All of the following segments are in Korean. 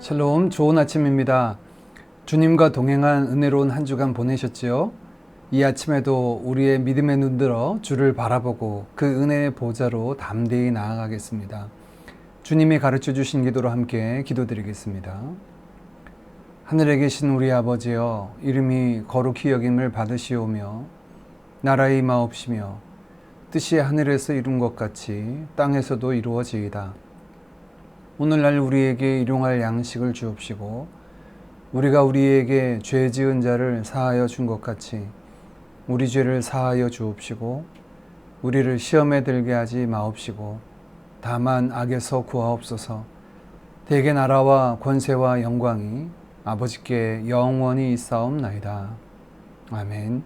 샬롬, 좋은 아침입니다. 주님과 동행한 은혜로운 한 주간 보내셨지요? 이 아침에도 우리의 믿음의 눈 들어 주를 바라보고 그 은혜의 보좌로 담대히 나아가겠습니다. 주님이 가르쳐 주신 기도로 함께 기도드리겠습니다. 하늘에 계신 우리 아버지여, 이름이 거룩히 여김을 받으시오며 나라의 임하옵시며 뜻이 하늘에서 이룬 것 같이 땅에서도 이루어지이다. 오늘날 우리에게 일용할 양식을 주옵시고 우리가 우리에게 죄 지은 자를 사하여 준 것 같이 우리 죄를 사하여 주옵시고 우리를 시험에 들게 하지 마옵시고 다만 악에서 구하옵소서. 대개 나라와 권세와 영광이 아버지께 영원히 있사옵나이다. 아멘.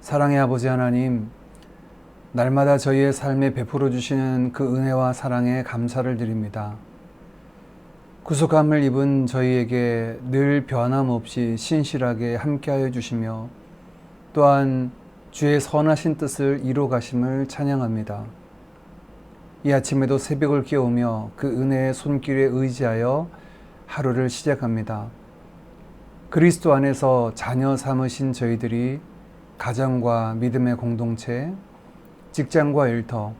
사랑의 아버지 하나님, 날마다 저희의 삶에 베풀어 주시는 그 은혜와 사랑에 감사를 드립니다. 구속함을 입은 저희에게 늘 변함없이 신실하게 함께하여 주시며 또한 주의 선하신 뜻을 이루 가심을 찬양합니다. 이 아침에도 새벽을 깨우며 그 은혜의 손길에 의지하여 하루를 시작합니다. 그리스도 안에서 자녀 삼으신 저희들이 가정과 믿음의 공동체, 직장과 일터,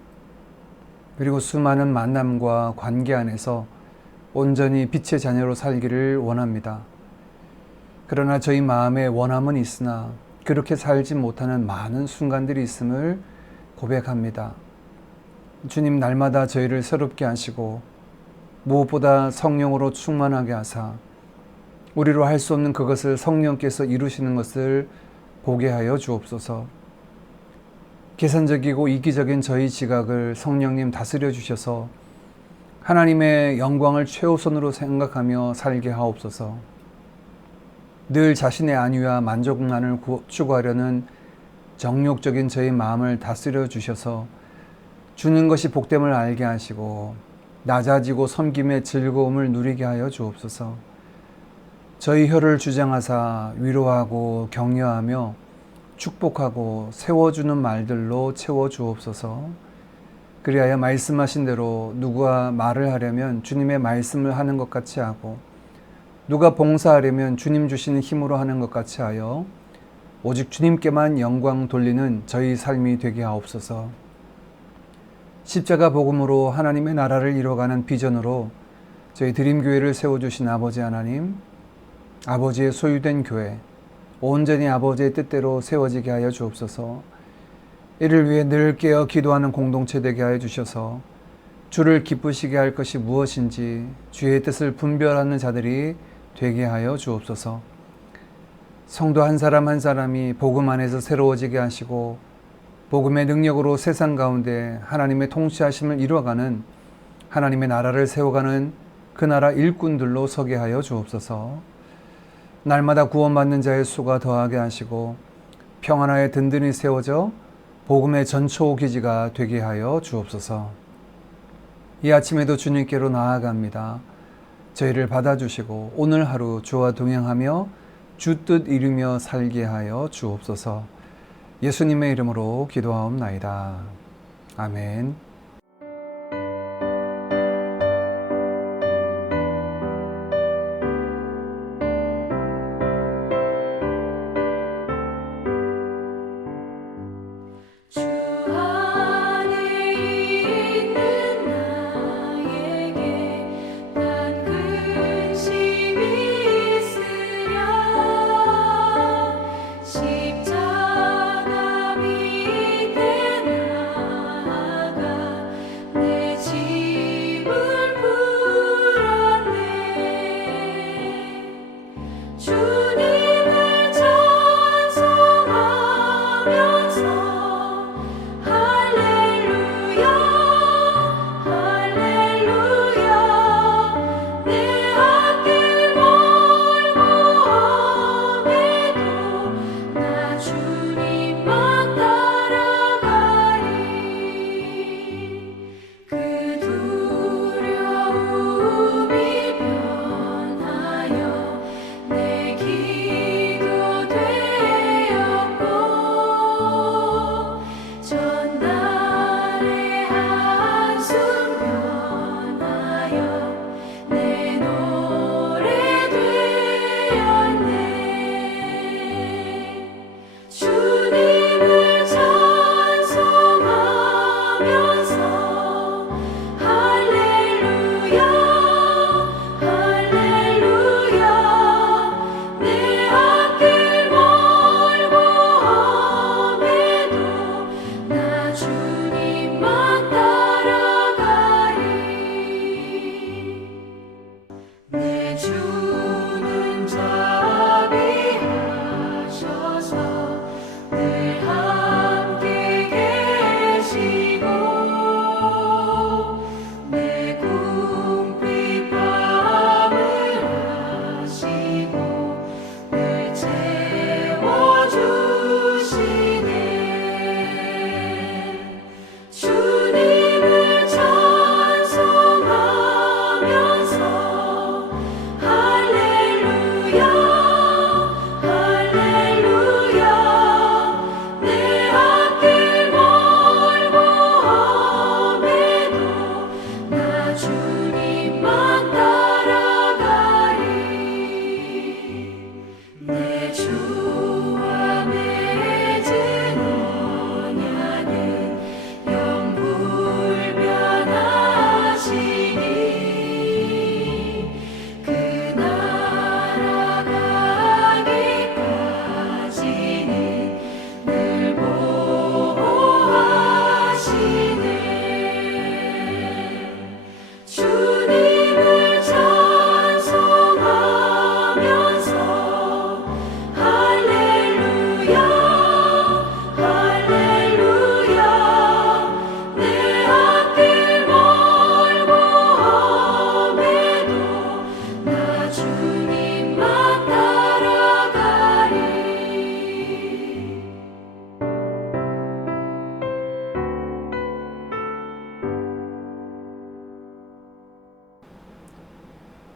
그리고 수많은 만남과 관계 안에서 온전히 빛의 자녀로 살기를 원합니다. 그러나 저희 마음에 원함은 있으나 그렇게 살지 못하는 많은 순간들이 있음을 고백합니다. 주님, 날마다 저희를 새롭게 하시고 무엇보다 성령으로 충만하게 하사 우리로 할 수 없는 그것을 성령께서 이루시는 것을 보게 하여 주옵소서. 계산적이고 이기적인 저희 지각을 성령님 다스려 주셔서 하나님의 영광을 최우선으로 생각하며 살게 하옵소서. 늘 자신의 안위와 만족만을 추구하려는 정욕적인 저희 마음을 다스려 주셔서 주는 것이 복됨을 알게 하시고 낮아지고 섬김의 즐거움을 누리게 하여 주옵소서. 저희 혀를 주장하사 위로하고 격려하며 축복하고 세워주는 말들로 채워주옵소서. 그리하여 말씀하신 대로 누가 말을 하려면 주님의 말씀을 하는 것 같이 하고 누가 봉사하려면 주님 주시는 힘으로 하는 것 같이 하여 오직 주님께만 영광 돌리는 저희 삶이 되게 하옵소서. 십자가 복음으로 하나님의 나라를 이뤄가는 비전으로 저희 드림교회를 세워주신 아버지 하나님, 아버지의 소유된 교회, 온전히 아버지의 뜻대로 세워지게 하여 주옵소서. 이를 위해 늘 깨어 기도하는 공동체 되게 하여 주셔서 주를 기쁘시게 할 것이 무엇인지 주의 뜻을 분별하는 자들이 되게 하여 주옵소서. 성도 한 사람 한 사람이 복음 안에서 새로워지게 하시고 복음의 능력으로 세상 가운데 하나님의 통치하심을 이루어가는 하나님의 나라를 세워가는 그 나라 일꾼들로 서게 하여 주옵소서. 날마다 구원받는 자의 수가 더하게 하시고 평안하에 든든히 세워져 복음의 전초 기지가 되게 하여 주옵소서. 이 아침에도 주님께로 나아갑니다. 저희를 받아주시고 오늘 하루 주와 동행하며 주 뜻 이루며 살게 하여 주옵소서. 예수님의 이름으로 기도하옵나이다. 아멘. 십자가 밑에 나아가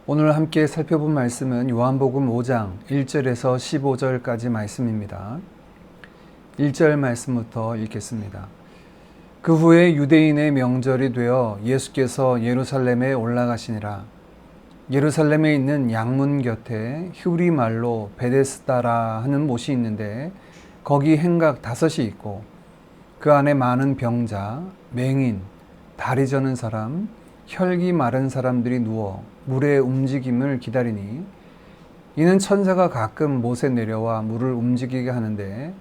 오늘 함께 살펴본 말씀은 요한복음 5장 1절에서 15절까지 말씀입니다. 1절 말씀부터 읽겠습니다. 그 후에 유대인의 명절이 되어 예수께서 예루살렘에 올라가시니라. 예루살렘에 있는 양문 곁에 히브리 말로 베데스다라 하는 못이 있는데 거기 행각 5이 있고 그 안에 많은 병자, 맹인, 다리 저는 사람, 혈기 마른 사람들이 누워 물의 움직임을 기다리니 이는 천사가 가끔 못에 내려와 물을 움직이게 하는데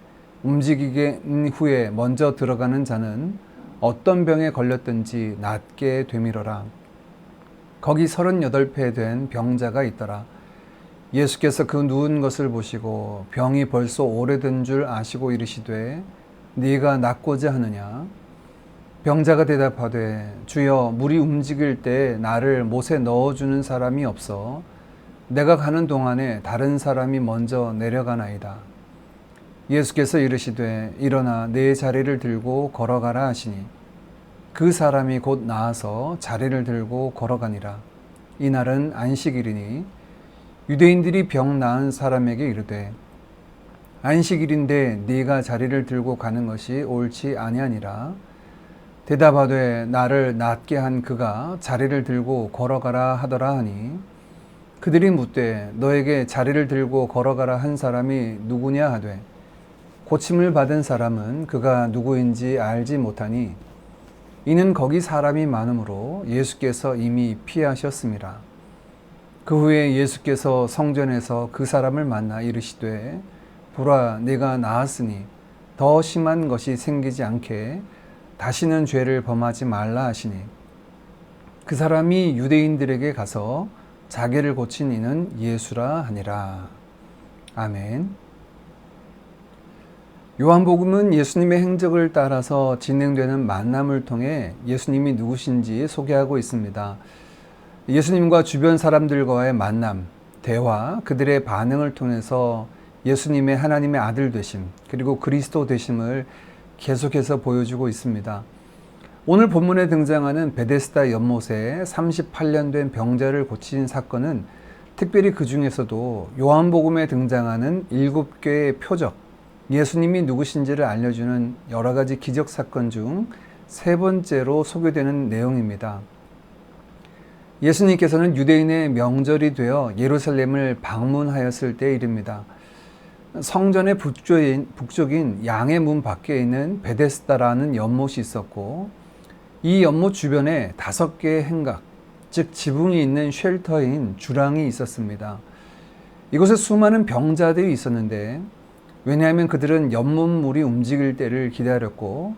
움직이게 한 후에 먼저 들어가는 자는 어떤 병에 걸렸든지 낫게 되밀어라. 거기 38배 된 병자가 있더라. 예수께서 그 누운 것을 보시고 병이 벌써 오래된 줄 아시고 이르시되 네가 낫고자 하느냐? 병자가 대답하되 주여 물이 움직일 때 나를 못에 넣어주는 사람이 없어 내가 가는 동안에 다른 사람이 먼저 내려가나이다. 예수께서 이르시되 일어나 내 자리를 들고 걸어가라 하시니 그 사람이 곧 나아서 자리를 들고 걸어가니라. 이날은 안식일이니 유대인들이 병 나은 사람에게 이르되 안식일인데 네가 자리를 들고 가는 것이 옳지 아니하니라. 대답하되 나를 낫게 한 그가 자리를 들고 걸어가라 하더라 하니 그들이 묻되 너에게 자리를 들고 걸어가라 한 사람이 누구냐 하되 고침을 받은 사람은 그가 누구인지 알지 못하니 이는 거기 사람이 많으므로 예수께서 이미 피하셨습니다. 그 후에 예수께서 성전에서 그 사람을 만나 이르시되 보라 네가 나았으니 더 심한 것이 생기지 않게 다시는 죄를 범하지 말라 하시니 그 사람이 유대인들에게 가서 자기를 고친 이는 예수라 하니라. 아멘. 요한복음은 예수님의 행적을 따라서 진행되는 만남을 통해 예수님이 누구신지 소개하고 있습니다. 예수님과 주변 사람들과의 만남, 대화, 그들의 반응을 통해서 예수님의 하나님의 아들 되심, 그리고 그리스도 되심을 계속해서 보여주고 있습니다. 오늘 본문에 등장하는 베데스다 연못에 38년 된 병자를 고친 사건은 특별히 그 중에서도 요한복음에 등장하는 7개의 표적, 예수님이 누구신지를 알려주는 여러 가지 기적 사건 중 3번째로 소개되는 내용입니다. 예수님께서는 유대인의 명절이 되어 예루살렘을 방문하였을 때의 일입니다. 성전의 북쪽인 양의 문 밖에 있는 베데스다라는 연못이 있었고 이 연못 주변에 5개의 행각, 즉 지붕이 있는 쉘터인 주랑이 있었습니다. 이곳에 수많은 병자들이 있었는데 왜냐하면 그들은 연못물이 움직일 때를 기다렸고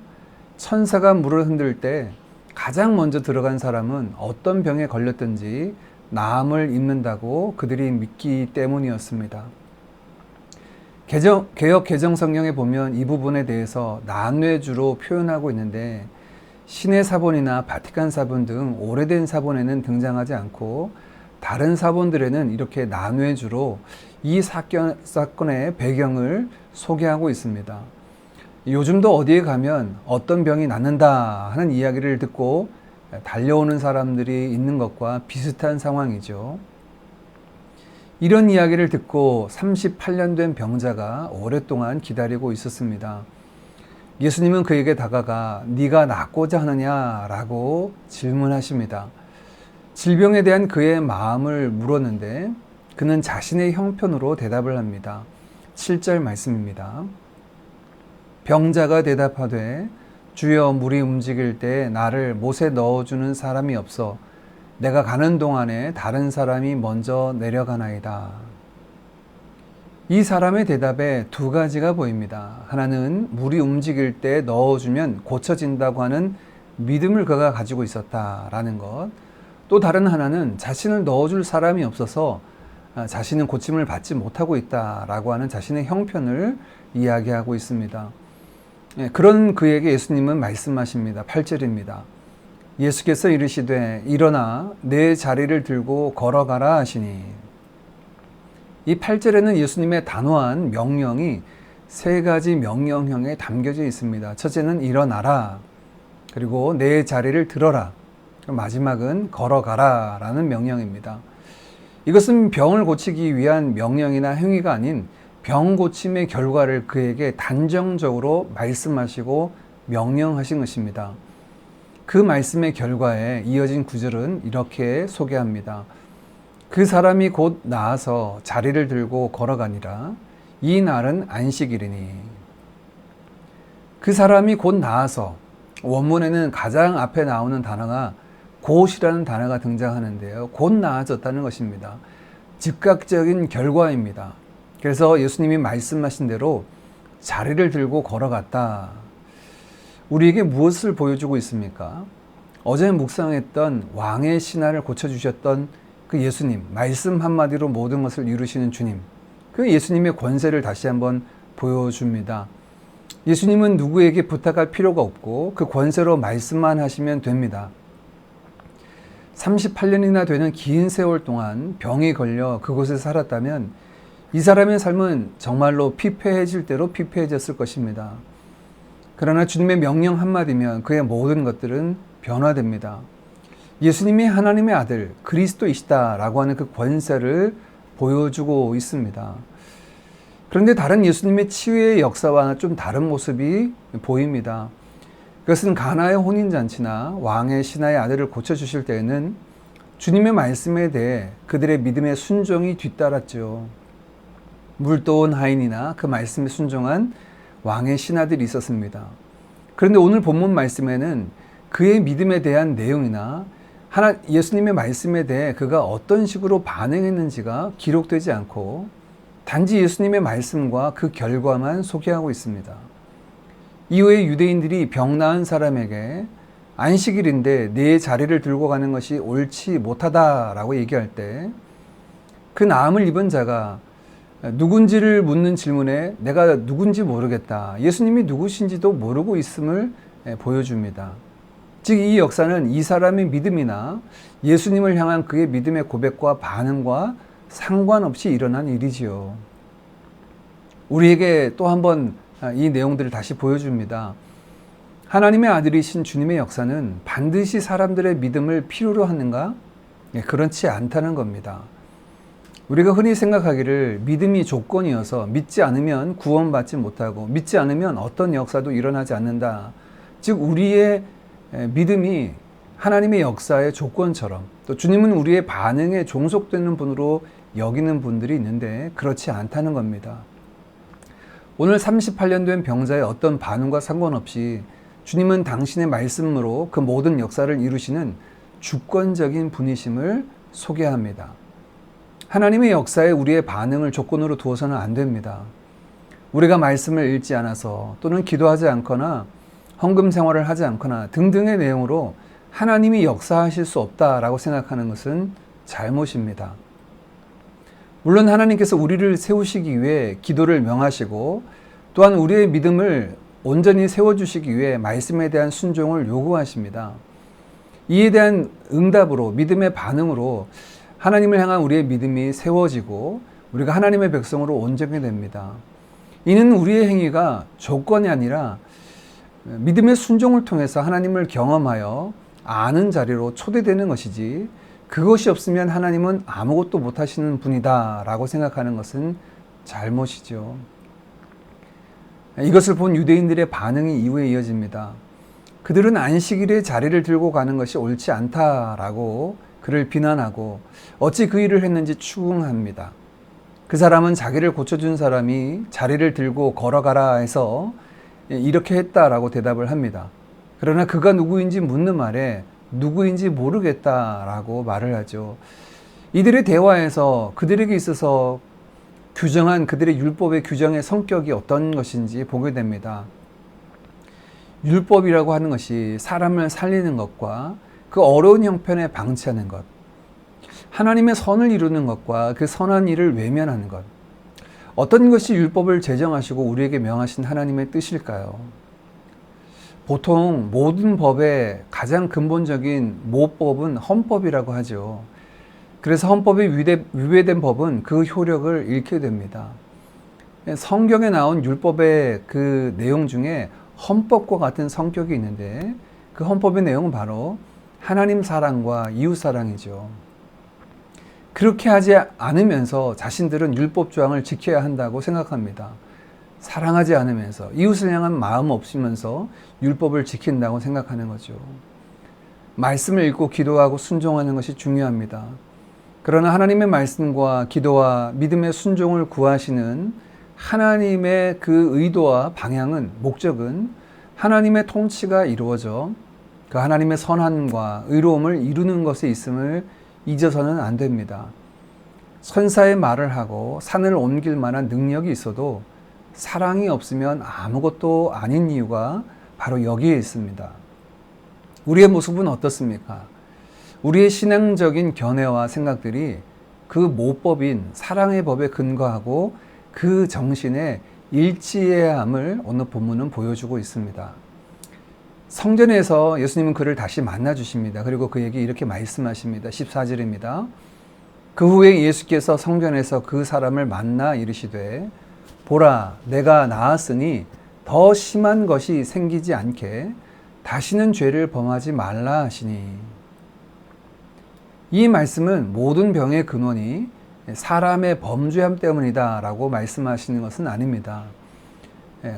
천사가 물을 흔들 때 가장 먼저 들어간 사람은 어떤 병에 걸렸든지 나음을 입는다고 그들이 믿기 때문이었습니다. 개역 개정 성경에 보면 이 부분에 대해서 난외주로 표현하고 있는데 신의 사본이나 바티칸 사본 등 오래된 사본에는 등장하지 않고 다른 사본들에는 이렇게 난외주로 이 사건의 배경을 소개하고 있습니다. 요즘도 어디에 가면 어떤 병이 낫는다 하는 이야기를 듣고 달려오는 사람들이 있는 것과 비슷한 상황이죠. 이런 이야기를 듣고 38년 된 병자가 오랫동안 기다리고 있었습니다. 예수님은 그에게 다가가 네가 낫고자 하느냐라고 질문하십니다. 질병에 대한 그의 마음을 물었는데 그는 자신의 형편으로 대답을 합니다. 7절 말씀입니다. 병자가 대답하되 주여 물이 움직일 때 나를 못에 넣어주는 사람이 없어 내가 가는 동안에 다른 사람이 먼저 내려가나이다. 이 사람의 대답에 2가지가 보입니다. 하나는 물이 움직일 때 넣어주면 고쳐진다고 하는 믿음을 그가 가지고 있었다라는 것. 또 다른 하나는 자신을 넣어줄 사람이 없어서 자신은 고침을 받지 못하고 있다라고 하는 자신의 형편을 이야기하고 있습니다. 그런 그에게 예수님은 말씀하십니다. 8절입니다. 예수께서 이르시되 일어나 내 자리를 들고 걸어가라 하시니 이 8절에는 예수님의 단호한 명령이 3가지 명령형에 담겨져 있습니다. 첫째는 일어나라. 그리고 내 자리를 들어라. 마지막은 걸어가라 라는 명령입니다. 이것은 병을 고치기 위한 명령이나 행위가 아닌 병 고침의 결과를 그에게 단정적으로 말씀하시고 명령하신 것입니다. 그 말씀의 결과에 이어진 구절은 이렇게 소개합니다. 그 사람이 곧 나아서 자리를 들고 걸어가니라. 이 날은 안식일이니. 그 사람이 곧 나아서, 원문에는 가장 앞에 나오는 단어가 곧이라는 단어가 등장하는데요. 곧 나아졌다는 것입니다. 즉각적인 결과입니다. 그래서 예수님이 말씀하신 대로 자리를 들고 걸어갔다. 우리에게 무엇을 보여주고 있습니까? 어제 묵상했던 왕의 신하를 고쳐주셨던 그 예수님, 말씀 한마디로 모든 것을 이루시는 주님, 그 예수님의 권세를 다시 한번 보여줍니다. 예수님은 누구에게 부탁할 필요가 없고 그 권세로 말씀만 하시면 됩니다. 38년이나 되는 긴 세월 동안 병에 걸려 그곳에 살았다면 이 사람의 삶은 정말로 피폐해질 대로 피폐해졌을 것입니다. 그러나 주님의 명령 한마디면 그의 모든 것들은 변화됩니다. 예수님이 하나님의 아들 그리스도이시다라고 하는 그 권세를 보여주고 있습니다. 그런데 다른 예수님의 치유의 역사와는 좀 다른 모습이 보입니다. 그것은 가나의 혼인잔치나 왕의 신하의 아들을 고쳐주실 때에는 주님의 말씀에 대해 그들의 믿음의 순종이 뒤따랐죠. 물도온 하인이나 그 말씀에 순종한 왕의 신하들이 있었습니다. 그런데 오늘 본문 말씀에는 그의 믿음에 대한 내용이나 예수님의 말씀에 대해 그가 어떤 식으로 반응했는지가 기록되지 않고 단지 예수님의 말씀과 그 결과만 소개하고 있습니다. 이후에 유대인들이 병 나은 사람에게 안식일인데 내 자리를 들고 가는 것이 옳지 못하다라고 얘기할 때 그 나음을 입은 자가 누군지를 묻는 질문에 내가 누군지 모르겠다. 예수님이 누구신지도 모르고 있음을 보여줍니다. 즉 이 역사는 이 사람의 믿음이나 예수님을 향한 그의 믿음의 고백과 반응과 상관없이 일어난 일이지요. 우리에게 또 한번 이 내용들을 다시 보여줍니다. 하나님의 아들이신 주님의 역사는 반드시 사람들의 믿음을 필요로 하는가? 그렇지 않다는 겁니다. 우리가 흔히 생각하기를 믿음이 조건이어서 믿지 않으면 구원받지 못하고 믿지 않으면 어떤 역사도 일어나지 않는다. 즉 우리의 믿음이 하나님의 역사의 조건처럼 또 주님은 우리의 반응에 종속되는 분으로 여기는 분들이 있는데 그렇지 않다는 겁니다. 오늘 38년 된 병자의 어떤 반응과 상관없이 주님은 당신의 말씀으로 그 모든 역사를 이루시는 주권적인 분이심을 소개합니다. 하나님의 역사에 우리의 반응을 조건으로 두어서는 안 됩니다. 우리가 말씀을 읽지 않아서 또는 기도하지 않거나 헌금 생활을 하지 않거나 등등의 내용으로 하나님이 역사하실 수 없다라고 생각하는 것은 잘못입니다. 물론 하나님께서 우리를 세우시기 위해 기도를 명하시고 또한 우리의 믿음을 온전히 세워주시기 위해 말씀에 대한 순종을 요구하십니다. 이에 대한 응답으로 믿음의 반응으로 하나님을 향한 우리의 믿음이 세워지고 우리가 하나님의 백성으로 온전히 됩니다. 이는 우리의 행위가 조건이 아니라 믿음의 순종을 통해서 하나님을 경험하여 아는 자리로 초대되는 것이지 그것이 없으면 하나님은 아무것도 못하시는 분이다 라고 생각하는 것은 잘못이죠. 이것을 본 유대인들의 반응이 이후에 이어집니다. 그들은 안식일에 자리를 들고 가는 것이 옳지 않다라고 그를 비난하고 어찌 그 일을 했는지 추궁합니다. 그 사람은 자기를 고쳐준 사람이 자리를 들고 걸어가라 해서 이렇게 했다라고 대답을 합니다. 그러나 그가 누구인지 묻는 말에 누구인지 모르겠다라고 말을 하죠. 이들의 대화에서 그들에게 있어서 규정한 그들의 율법의 규정의 성격이 어떤 것인지 보게 됩니다. 율법이라고 하는 것이 사람을 살리는 것과 그 어려운 형편에 방치하는 것, 하나님의 선을 이루는 것과 그 선한 일을 외면하는 것, 어떤 것이 율법을 제정하시고 우리에게 명하신 하나님의 뜻일까요? 보통 모든 법의 가장 근본적인 모법은 헌법이라고 하죠. 그래서 헌법이 위배된 법은 그 효력을 잃게 됩니다. 성경에 나온 율법의 그 내용 중에 헌법과 같은 성격이 있는데 그 헌법의 내용은 바로 하나님 사랑과 이웃 사랑이죠. 그렇게 하지 않으면서 자신들은 율법 조항을 지켜야 한다고 생각합니다. 사랑하지 않으면서 이웃을 향한 마음 없으면서 율법을 지킨다고 생각하는 거죠. 말씀을 읽고 기도하고 순종하는 것이 중요합니다. 그러나 하나님의 말씀과 기도와 믿음의 순종을 구하시는 하나님의 그 의도와 방향은, 목적은 하나님의 통치가 이루어져 그 하나님의 선함과 의로움을 이루는 것에 있음을 잊어서는 안 됩니다. 선사의 말을 하고 산을 옮길 만한 능력이 있어도 사랑이 없으면 아무것도 아닌 이유가 바로 여기에 있습니다. 우리의 모습은 어떻습니까? 우리의 신앙적인 견해와 생각들이 그 모법인 사랑의 법에 근거하고 그 정신에 일치해야 함을 오늘 본문은 보여주고 있습니다. 성전에서 예수님은 그를 다시 만나 주십니다. 그리고 그에게 이렇게 말씀하십니다. 14절입니다. 그 후에 예수께서 성전에서 그 사람을 만나 이르시되 보라, 내가 나았으니 더 심한 것이 생기지 않게 다시는 죄를 범하지 말라 하시니. 이 말씀은 모든 병의 근원이 사람의 범죄함 때문이다 라고 말씀하시는 것은 아닙니다.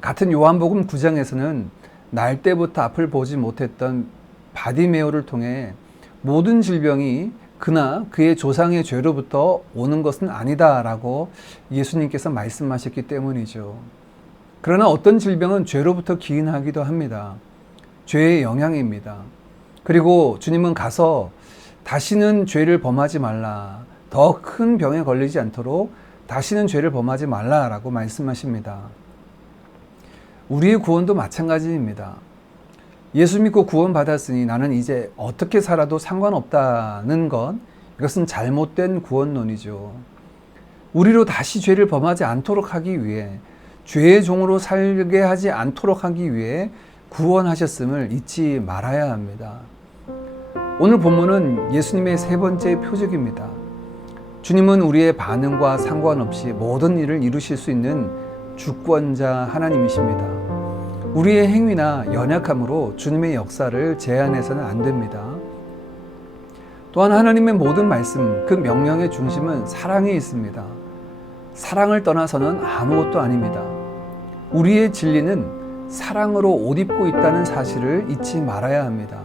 같은 요한복음 9장에서는 날 때부터 앞을 보지 못했던 바디메오를 통해 모든 질병이 그나 그의 조상의 죄로부터 오는 것은 아니다 라고 예수님께서 말씀하셨기 때문이죠. 그러나 어떤 질병은 죄로부터 기인하기도 합니다. 죄의 영향입니다. 그리고 주님은 가서 다시는 죄를 범하지 말라, 더 큰 병에 걸리지 않도록 다시는 죄를 범하지 말라 라고 말씀하십니다. 우리의 구원도 마찬가지입니다. 예수 믿고 구원받았으니 나는 이제 어떻게 살아도 상관없다는 것, 이것은 잘못된 구원론이죠. 우리로 다시 죄를 범하지 않도록 하기 위해, 죄의 종으로 살게 하지 않도록 하기 위해 구원하셨음을 잊지 말아야 합니다. 오늘 본문은 예수님의 세 번째 표적입니다. 주님은 우리의 반응과 상관없이 모든 일을 이루실 수 있는 주권자 하나님이십니다. 우리의 행위나 연약함으로 주님의 역사를 제한해서는 안 됩니다. 또한 하나님의 모든 말씀, 그 명령의 중심은 사랑에 있습니다. 사랑을 떠나서는 아무것도 아닙니다. 우리의 진리는 사랑으로 옷 입고 있다는 사실을 잊지 말아야 합니다.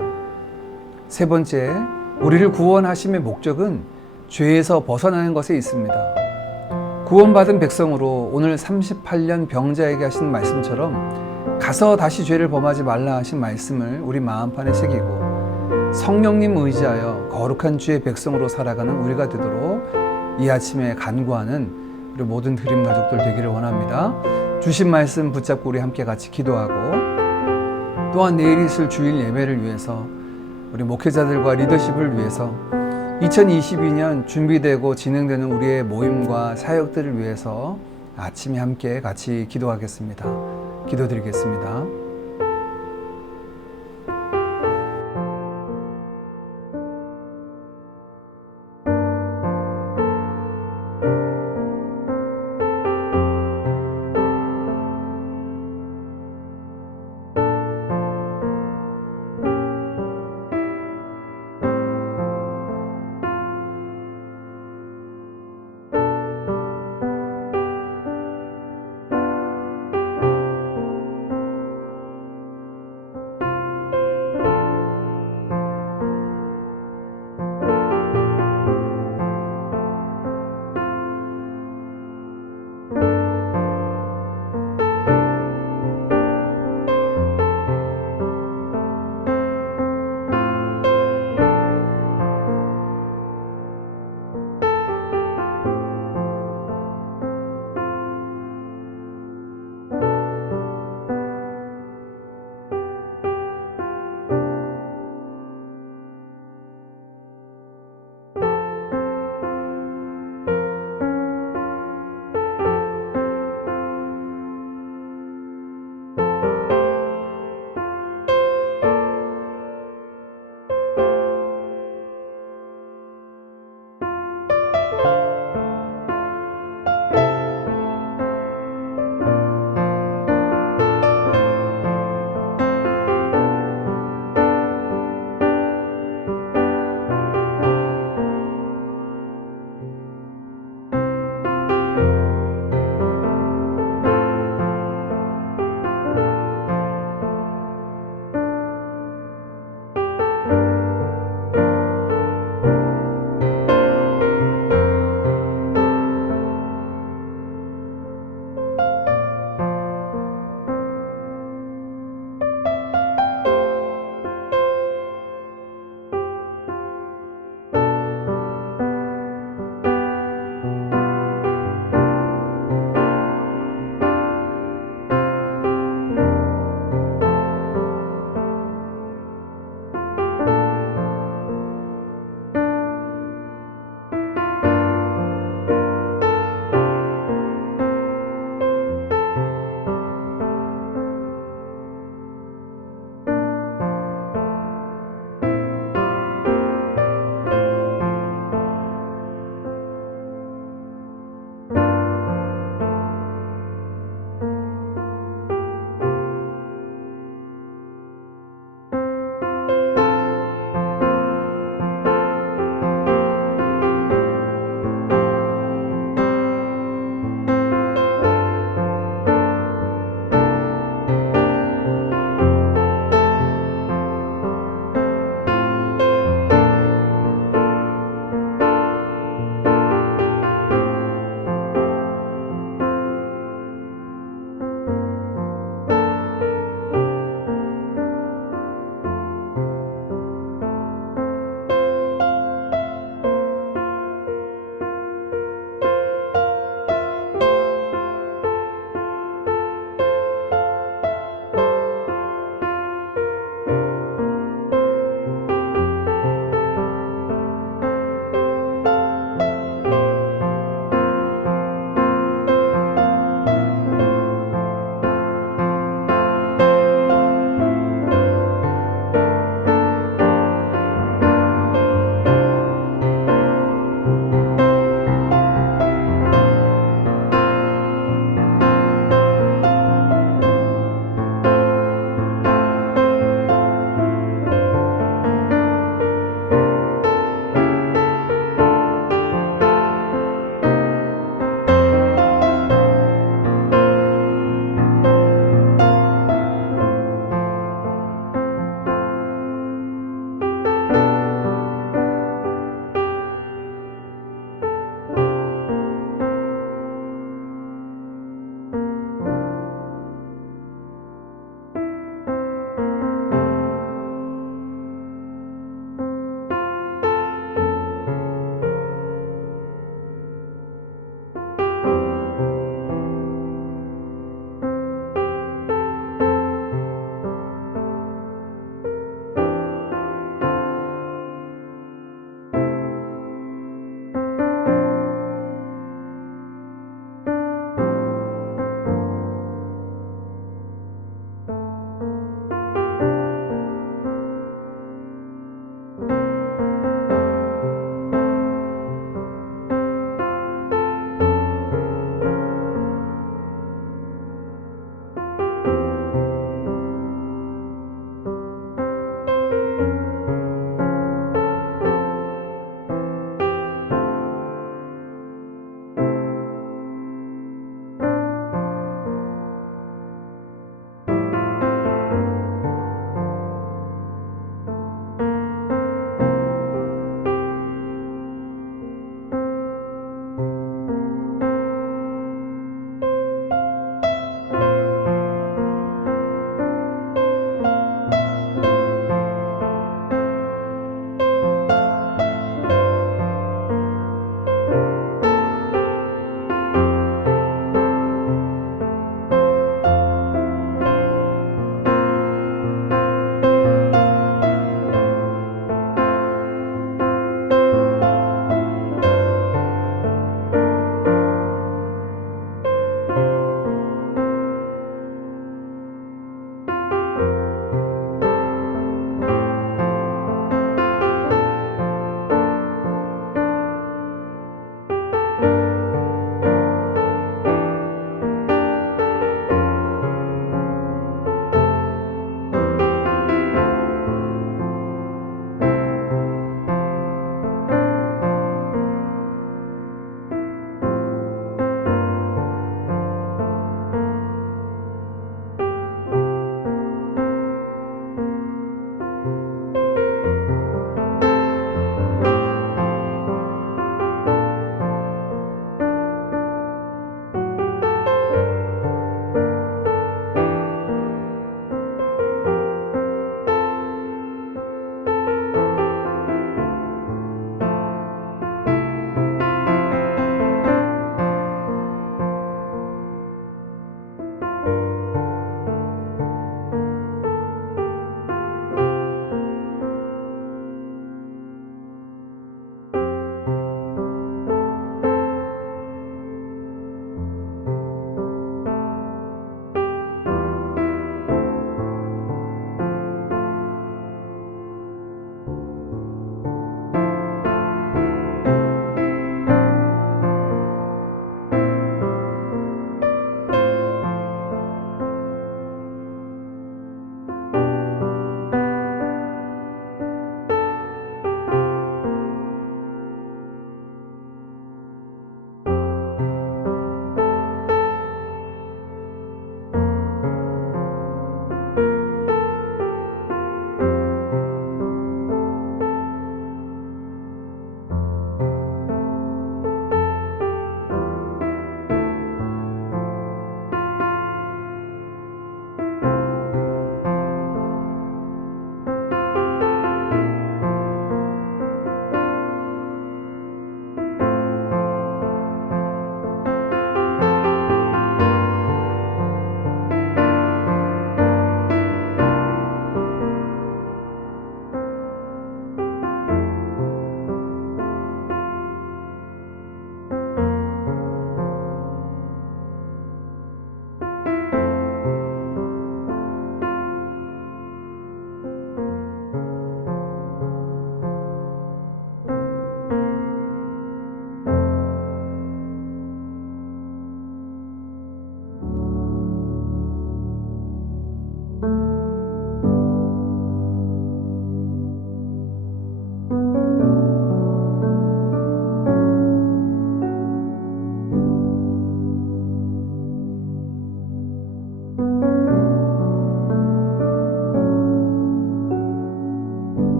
세 번째, 우리를 구원하심의 목적은 죄에서 벗어나는 것에 있습니다. 구원받은 백성으로 오늘 38년 병자에게 하신 말씀처럼 가서 다시 죄를 범하지 말라 하신 말씀을 우리 마음판에 새기고 성령님 의지하여 거룩한 주의 백성으로 살아가는 우리가 되도록 이 아침에 간구하는 우리 모든 드림 가족들 되기를 원합니다. 주신 말씀 붙잡고 우리 함께 같이 기도하고, 또한 내일 있을 주일 예배를 위해서 우리 목회자들과 리더십을 위해서 2022년 준비되고 진행되는 우리의 모임과 사역들을 위해서 아침에 함께 같이 기도하겠습니다. 기도드리겠습니다.